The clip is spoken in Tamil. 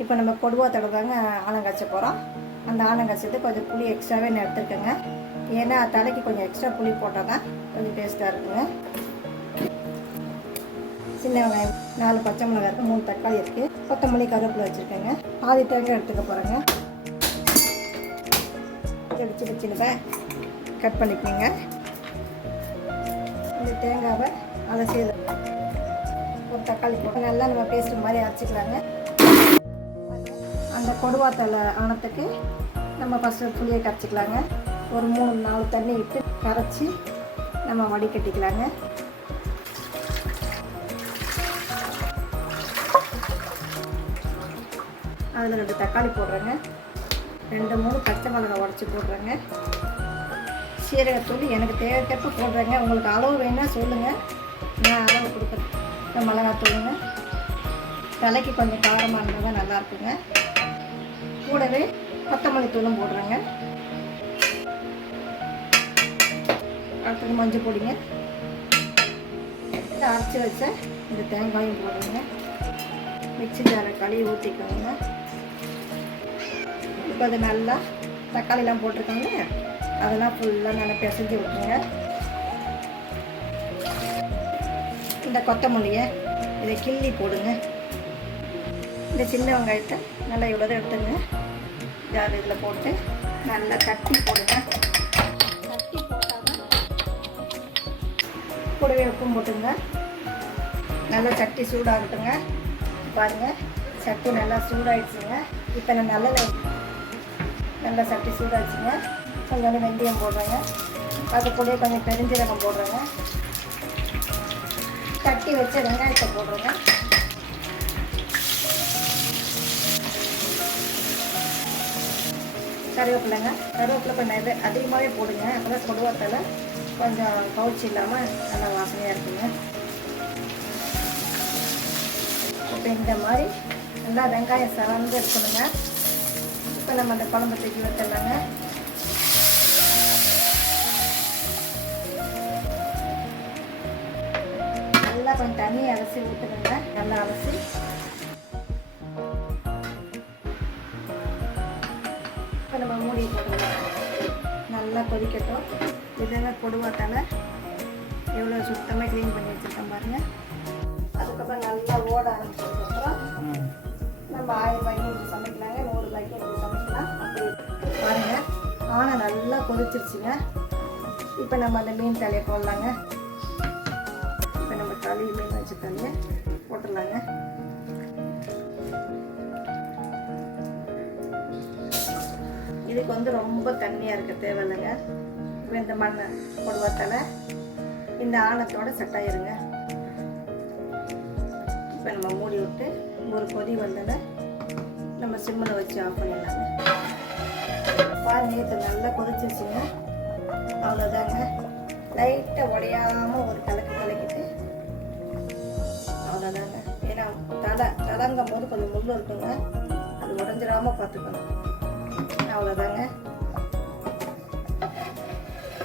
இப்போ நம்ம கொடுவா தடவைங்க ஆலங்காய்ச்ச போகிறோம் அந்த ஆலங்காய்ச்சது கொஞ்சம் புளி எக்ஸ்ட்ராவே நான் எடுத்துருக்கேங்க. ஏன்னா தலைக்கு கொஞ்சம் எக்ஸ்ட்ரா புளி போட்டால் தான் கொஞ்சம் டேஸ்ட்டாக இருக்குங்க. சின்ன வெங்காயம் நாலு பச்சை மிளகாய் இருக்குது மூணு தக்காளி இருக்குது கொத்தமல்லி கருவேப்பிலை வச்சுருக்கேங்க. பாதி தேங்காய் எடுத்துக்க போகிறேங்க சின்ன சின்னதாக கட் பண்ணிக்கோங்க. இந்த தேங்காவை அதை செய்து ஒரு தக்காளி போட்டு நல்லா நம்ம பேஸ்ட் மாதிரி அரைச்சிக்கலாங்க. அந்த கொடுவாத்தலை ஆனத்துக்கு நம்ம ஃபஸ்ட்டு புளியை கரைச்சிக்கலாங்க. ஒரு மூணு நாலு தண்ணி விட்டு கரைச்சி நம்ம வடிகட்டிக்கலாங்க அதில் ரெண்டு தக்காளி போடுறேங்க. ரெண்டு மூணு பச்சை மிளகாய் உடச்சி போடுறேங்க. சீரகத்தூள் எனக்கு தேவைக்கேற்ப போடுறேங்க. உங்களுக்கு அளவு வேணால் சொல்லுங்கள் நான் அளவு கொடுக்குறேன். மிளகாய் மிளகாத்தூளுங்க. தலைக்கு கொஞ்சம் காரமாக இருந்தால் தான் நல்லாயிருக்குங்க கூடவே கொத்தமல்லி தூளும் போடுறேங்க. அடுத்தது மஞ்சள் பொடிங்க. அரைச்சி வச்ச இந்த தேங்காயும் போடுறேங்க. மிக்சி ஜாரை கழுவி ஊற்றிக்கோங்க இப்போ அது நல்லா தக்காளிலாம் போட்டிருக்காங்க. அதெல்லாம் ஃபுல்லாக நல்லா பிசைஞ்சு விட்டுருங்க. இந்த கொத்தமல்லியை இதை கிள்ளி போடுங்க. இந்த சின்ன வெங்காயத்தை நல்லா இவ்வளோதான் எடுத்துங்க. ஜார் இதில் போட்டு நல்லா தட்டி போடுங்க. தட்டி போட்டால் கூடவே உப்பும் போட்டுங்க. நல்லா சட்டி சூடாகட்டுங்க. பாருங்கள் சட்டி நல்லா சூடாகிடுச்சுங்க இப்போ நான் நல்லா நல்லா சட்டி சூடாச்சுங்க கொஞ்சோண்டு வெந்தயம் போடுறேங்க. அது கூட கொஞ்சம் பெருஞ்சீரகம் போடுறேங்க. தட்டி வச்ச வெங்காயத்தை போடுறேங்க. கருவேப்பிலைங்க. கருவேப்பிலை கொஞ்சம் நிறைய அதிகமாகவே போடுங்க. அப்போ கொடுவாத்தால கொஞ்சம் கவுச்சி இல்லாமல் நல்லா வாசனையாக இருக்குங்க. இப்போ இந்த மாதிரி நல்லா வெங்காயம் சவந்து இருக்கணுங்க. இப்போ நம்ம அந்த குழம்பு தூக்கி வச்சிடலாங்க. நல்லா கொஞ்சம் தண்ணி அலசி ஊற்றுணுங்க நல்லா அலசி நம்ம மூடி போடுவோம் நல்லா கொதிக்கட்டும். இதெல்லாம் கொடுவாத்தால எவ்வளோ சுத்தமாக க்ளீன் பண்ணி வச்சுருக்கோம் பாருங்கள் அதுக்கப்புறம் நல்லா ஓட ஆரம்பிச்சதுக்கப்புறம் நம்ம ஆயிரம் ரூபாய்க்கு இப்படி சமைக்கலாங்க. நூறு ரூபாய்க்கு இப்படி சமைக்கலாம். அப்படி பாருங்கள் ஆனை நல்லா கொதிச்சிருச்சுங்க. இப்போ நம்ம அந்த மீன் தலையை போடலாங்க. இப்போ நம்ம தலையை மீன் வச்சு தலையை போட்டுடலாங்க. இதுக்கு வந்து ரொம்ப தண்ணியாக இருக்க தேவையில்லைங்க. இப்போ இந்த மண் கொடுவாத்தலை இந்த ஆழத்தோட செட் ஆயிருங்க இப்போ நம்ம மூடி விட்டு ஒரு கொதி வந்ததை நம்ம சிம்மில் வச்சு ஆஃப் பண்ணிடலாங்க. பாருங்க இப்போ நல்லா கொதிச்சிருச்சுங்க. அவ்வளோதாங்க லைட்டாக உடையாமல் ஒரு கலக்கு கலக்கிட்டு அவ்வளோதாங்க ஏன்னா தலை தலங்கும் போது கொஞ்சம் முள் இருக்குங்க. அது உடஞ்சிடாமல் பார்த்துக்கணும். அவ்வளோதாங்க